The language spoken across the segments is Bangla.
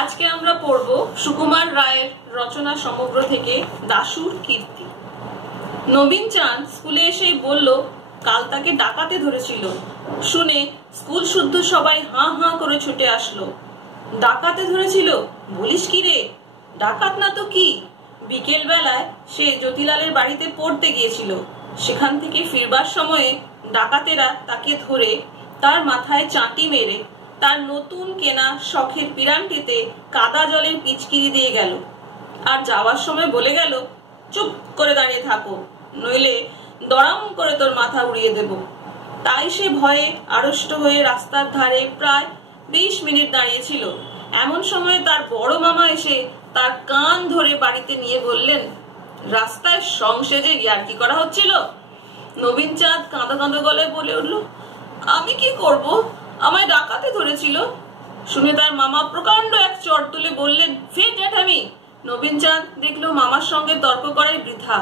আজকে আমরা পড়ব সুকুমার রায়ের রচনা সমগ্র থেকে দাশুর কীর্তি। নবীন চাঁদ স্কুলে এসেই বলল কাল তাকে ডাকাতে ধরেছিল। শুনে স্কুল শুদ্ধ সবাই হাঁ হাঁ করে ছুটে আসলো। ডাকাতে ধরেছিল? বলিস কি রে? ডাকাত না তো কি, বিকেল বেলায় সে জ্যোতিলালের বাড়িতে পড়তে গিয়েছিল। সেখান থেকে ফিরবার সময়ে ডাকাতেরা তাকে ধরে তার মাথায় চাঁটি মেরে তার নতুন কেনা শখের পিরানটিতে কাদা জলের পিচকিরি দিয়ে গেল, আর যাওয়ার সময় বলে গেল, চুপ করে দাঁড়িয়ে থাকো, নইলে দড়াম করে তোর মাথা উড়িয়ে দেব। তাই সে ভয়ে আড়ষ্ট হয়ে রাস্তার ধারে প্রায় 20 মিনিট দাঁড়িয়েছিল। এমন সময় তার বড় মামা এসে তার কান ধরে বাড়িতে নিয়ে বললেন, রাস্তায় সংসেজে ইয়ার্কি করা হচ্ছিল। নবীন চাঁদ কাঁদো কাঁদো গলায় বলে উঠল, আমি কি করব, আমায় ডাকাতে ধরেছিল। শুনে তার মামা প্রকাণ্ড এক চড় তুলে বললেন, ফের জ্যাঠামি। নবীন চাঁদ দেখলো মামার সঙ্গে তর্ক করাই বৃথা,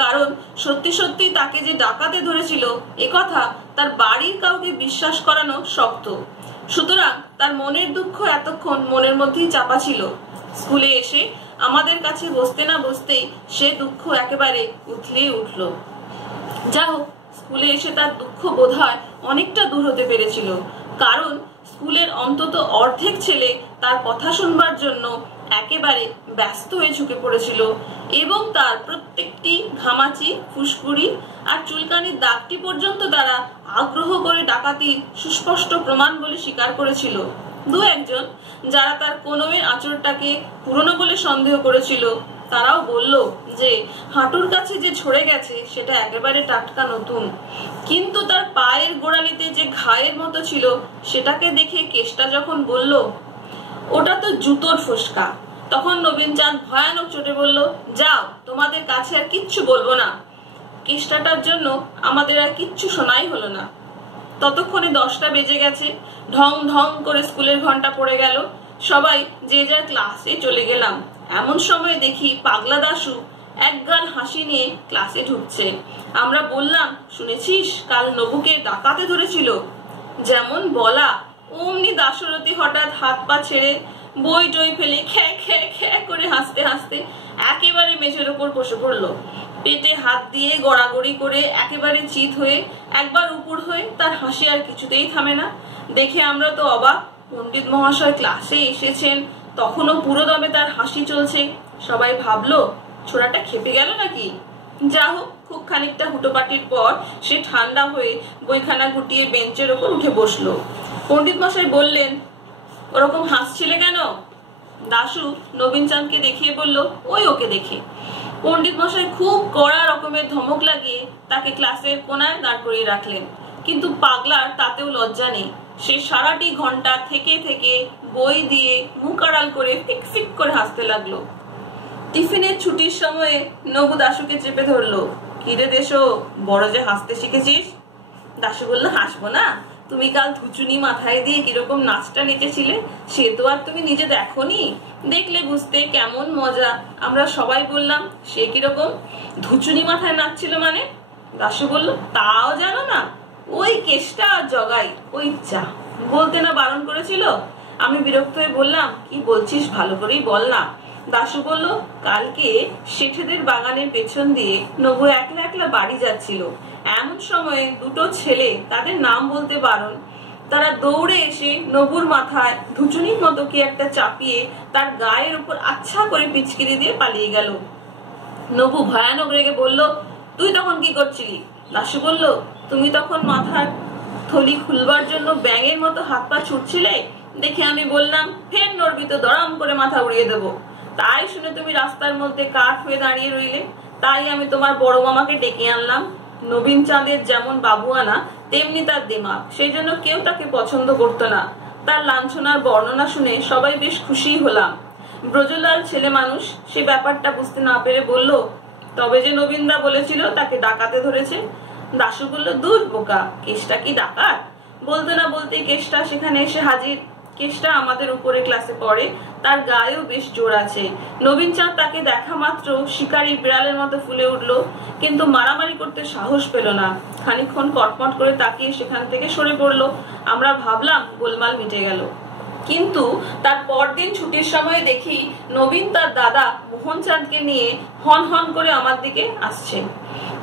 কারণ সত্যি সত্যি তাকে যে ডাকাতে ধরেছিল এ কথা তার বাড়ির কাউকে বিশ্বাস করানো শক্ত। সুতরাং তার মনের দুঃখ এতক্ষণ মনের মধ্যেই চাপা ছিল। স্কুলে এসে আমাদের কাছে বসতে না বসতেই সে দুঃখ একেবারে উথলেই উঠল। যা হোক, স্কুলে এসে তার দুঃখ বোধহয় অনেকটা দূর হতে পেরেছিল, কারণ স্কুলের অন্তত অর্ধেক ছেলে তার কথা শুনবার জন্য একেবারে ব্যস্ত হয়ে ঝুঁকে পড়েছিল এবং তার প্রত্যেকটি ঘামাচি, ফুসকুড়ি আর চুলকানির দাগটি পর্যন্ত তারা আগ্রহ করে ডাকাতি সুস্পষ্ট প্রমাণ বলে স্বীকার করেছিল। দু একজন যারা তার কোনোমের আঁচড়টাকে পুরনো বলে সন্দেহ করেছিল তারাও বলল যে হাঁটুর কাছে যে ঝরে গেছে সেটা একেবারে টাটকা নতুন, কিন্তু তার পায়ের গোড়ালিতে যে ঘায়ের মতো ছিল সেটাকে দেখে কেষ্টা যখন বলল ওটা তো জুতোর ফোসকা, তখন নবীন চাঁদ ভয়ানক চোটে বলল, যাও, তোমাদের কাছে আর কিচ্ছু বলবো না। কেষ্টাটার জন্য আমাদের আর কিচ্ছু শোনাই হলো না। ততক্ষণে 10টা বেজে গেছে। ঢং ঢং করে স্কুলের ঘন্টা পড়ে গেল। সবাই যে যার ক্লাসে চলে গেলাম। এমন সময় দেখি পাগলা দাশু একগাল হাসি নিয়ে ক্লাসে ঢুকছে। আমরা বললাম, শুনেছিস কাল নবুকে ডাকাতে ধরেছিল? যেমন বলা অমনি দাশরথী হঠাৎ হাত পা ছেড়ে বই টই ফেলে খ্যা খ্যা খ্যা করে হাসতে হাসতে একেবারে মেঝের ওপর বসে পড়লো। পেটে হাত দিয়ে গড়াগড়ি করে একেবারে চিত হয়ে একবার উপর হয়ে তার হাসি আর কিছুতেই থামে না। দেখে আমরা তো অবাক। পণ্ডিত মহাশয় ক্লাসে এসেছেন, তখনও পুরো দমে তার হাসি চলছে। সবাই ভাবলো ছোড়াটা খেপে গেল নাকি। যা হোক, খুব খানিকটা হুটোপাটির পর সে ঠান্ডা হয়ে বইখানা গুটিয়ে বেঞ্চের ওপর উঠে বসলো। পণ্ডিত মশাই বললেন, ওরকম হাসছিলে কেন? দাশু নবীন চাঁদকে দেখিয়ে বলল, ওই ওকে দেখে। পণ্ডিত মশাই খুব কড়া রকমের ধমক লাগিয়ে তাকে ক্লাসের কোনায় দাঁড় করিয়ে রাখলেন, কিন্তু পাগলার তাতেও লজ্জা নেই। সে সারাটি ঘন্টা থেকে থেকে বই দিয়ে মুখ আড়াল করে ফিক ফিক করে হাসতে লাগলো। টিফিনের ছুটির সময়ে নবু দাশুকে চেপে ধরলো, কিরে দেশো, বড় যে হাসতে শিখেছিস। দাশু বলল, হাসবো না? তুমি কাল ধুচুনি মাথায় দিয়ে কিরকম নাচটা নেচেছিলে সে তো আর তুমি নিজে দেখোনি, দেখলে বুঝতে কেমন মজা। আমরা সবাই বললাম, সে কিরকম? ধুচুনি মাথায় নাচছিল মানে? দাশু বলল, তাও জানো না? ওই কেষ্টা আর জগাই, ওই চা বলতে না বারণ করেছিল। আমি বিরক্ত হয়ে বললাম, কি বলছিস ভালো করেই বল না। দাশু বলল, কালকে শেঠেদের বাগানের পেছন দিয়ে নবু একলা একলা বাড়ি যাচ্ছিল। এমন সময়ে দুটো ছেলে, তাদের নাম বলতে বারণ, তারা দৌড়ে এসে নবুর মাথায় ধুচুনির মতো কি একটা চাপিয়ে তার গায়ের উপর আচ্ছা করে পিচকিরি দিয়ে পালিয়ে গেল। নবু ভয়ানক রেগে বলল, তুই তখন কি করছিলি? দাশু বলল, তুমি তখন মাথার থলি খুলবার জন্য ব্যাঙের মতো হাত পা ছুটছিলে, দেখে আমি বললাম, ফের নড়বি তো দড়াম করে মাথা উড়িয়ে দেবো। তাই শুনে তুমি রাস্তার মধ্যে কাঠ হয়ে দাঁড়িয়ে রইলে, তাই আমি তোমার বড় মামাকে ডেকে আনলাম। নবীন চাঁদের যেমন বাবুয়ানা তেমনি তার দিমাগ, সেই জন্য কেউ তাকে পছন্দ করতো না। তার লাঞ্ছনার বর্ণনা শুনে সবাই বেশ খুশি হলাম। ব্রজলাল ছেলে মানুষ, সে ব্যাপারটা বুঝতে না পেরে বলল, তবে যে নবীনদা বলেছিল তাকে ডাকাতে ধরেছে। দাশু বলল, দূর বোকা, কেষ্টা কি ডাকাত? বলতে না বলতেই কেষ্টা সেখানে এসে হাজির। কেষ্টা আমাদের উপরে ক্লাসে পড়ে, তার গায়েও বেশ জোর আছে। নবীন চাঁদ তাকে দেখা মাত্র শিকারী বিড়ালের মতো ফুলে উঠলো, কিন্তু মারামারি করতে সাহস পেল না। খানিকক্ষণ কটমট করে তাকিয়ে সেখান থেকে সরে পড়লো। আমরা ভাবলাম গোলমাল মিটে গেল। কিন্তু তার পরদিন ছুটির সময় দেখি নবীন তার দাদা মোহনচাঁদকে নিয়ে হন হন করে আমার দিকে আসছে।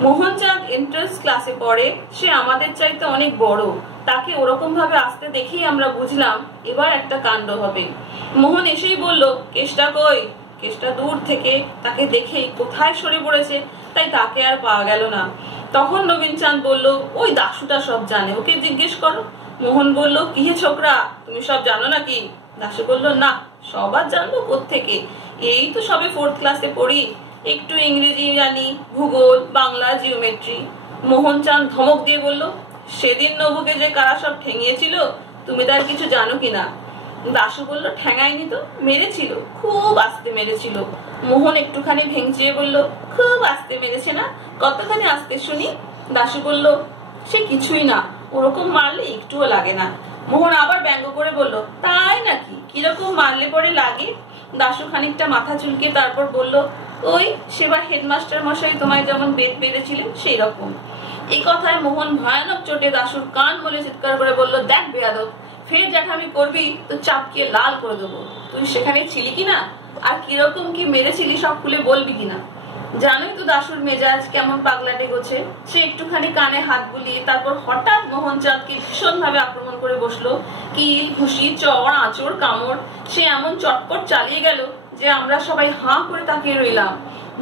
মোহনচাঁদ এন্ট্রান্স ক্লাসে পড়ে, সে আমাদের চাইতে অনেক বড়। তাকে ওরকম ভাবে আসতে দেখেই আমরা বুঝলাম এবার একটা কাণ্ড হবে। মোহন এসেই বলল, কেষ্টা কই? কেষ্টা দূর থেকে তাকে দেখেই কোথায় সরে পড়েছে, তাই তাকে আর পাওয়া গেল না। তখন নবীনচাঁদ বলল, ওই দাশুটা সব জানে, ওকে জিজ্ঞেস করো। মোহন বলল, কি হে ছোকরা, তুমি সব জানো নাকি? দাশু বলল, না, সবার জানবো কোত্থেকে, এই তো সবে 4th ক্লাসে পড়ি, একটু ইংরেজি জানি, ভূগোল, বাংলা, জিওমেট্রি। মোহনচাঁদ ধমক দিয়ে বলল, সেদিন নবুকে যে কারা সব ঠেঙিয়েছিল, তুমি তার কিছু জানো কিনা? দাশু বলল, ঠেঙায়নি তো, মেরেছিল, খুব আস্তে মেরেছিল। মোহন একটুখানি ভেঙচিয়ে বলল, খুব আস্তে মেরেছে না, কতখানি আস্তে শুনি? দাশু বলল, সে কিছুই না, ওরকম মারলে একটুও লাগে না। মোহন আবার ব্যঙ্গ করে বলল, তাই নাকি, কিরকম মারলে পরে লাগে? দাশু খানিকটা মাথা চুলকে তারপর বলল, ওই সেবার হেডমাস্টার মশাই তোমায় যেমন বেত বেঁধেছিলেন সেই রকম। এই কথায় মোহন ভয়ানক চোটে দাশুর কান বলে চিৎকার করে বলল, দেখ বেয়াদব, ফের জ্যাঠামি করবি তো চাপকিয়ে লাল করে দেবো। তুই সেখানে ছিলি কিনা, আর কিরকম কি মেরেছিলি সব খুলে বলবি কিনা? জানোই তো দাশুর মেজাজ কেমন পাগলাটে গোছে। সে একটুখানি কানে হাত বুলিয়ে তারপর হঠাৎ মোহনচাঁদকে ভীষণ ভাবে আক্রমণ করে বসলো। কিল, ঘুষি, চড়, আঁচড়, কামড়, সে এমন চটপট চালিয়ে গেল যে আমরা সবাই হাঁ করে তাকিয়ে রইলাম।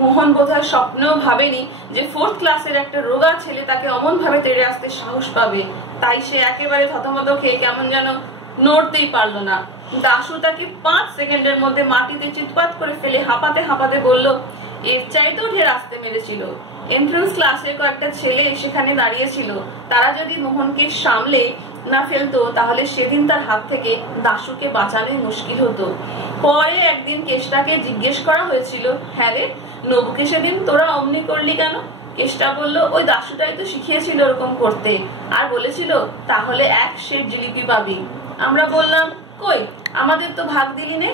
মোহন বোধহয় স্বপ্নেও ভাবেনি যে 4th ক্লাসের একটা রোগা ছেলে তাকে অমন ভাবে তেড়ে আসতে সাহস পাবে। তাই সে একেবারে থতমত খেয়ে কেমন যেন নড়তেই পারলো না। দাশু তাকে 5 সেকেন্ডের মধ্যে মাটিতে চিৎপাত করে ফেলে হাঁপাতে হাঁপাতে বলল, এর চাইতেও ঢের আসতে মেরেছিল। এন্ট্রান্স ক্লাসে কয়েকটা ছেলে সেখানে দাঁড়িয়েছিল, তারা যদি মোহনকে সামলে না ফেলতো তাহলে সেদিন তার হাত থেকে দাশুকে বাঁচানোই মুশকিল হতো। পরে একদিন কেষ্টাকে জিজ্ঞেস করা হয়েছিল, হ্যাঁ রে, নবুকে সেদিন তোরা অমনি করলি কেন? কেষ্টা বলল, ওই দাশুটাই তো শিখিয়েছিল ওরকম করতে, আর বলেছিল তাহলে 1 সের জিলিপি পাবি। আমরা বললাম, কই, আমাদের তো ভাগ দিলি নে।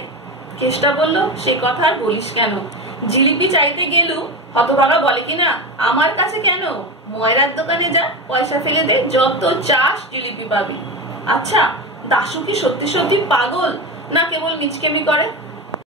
কেষ্টা বলল, সে কথা আর বলিস কেন, জিলিপি চাইতে গেলু হতভাগা বলে কিনা, আমার কাছে কেন, ময়রার দোকানে যা, পয়সা ফেলে দে, যত চাস জিলিপি পাবি। আচ্ছা, দাশু কি সত্যি সত্যি পাগল, না কেবল মিচকেমি করে?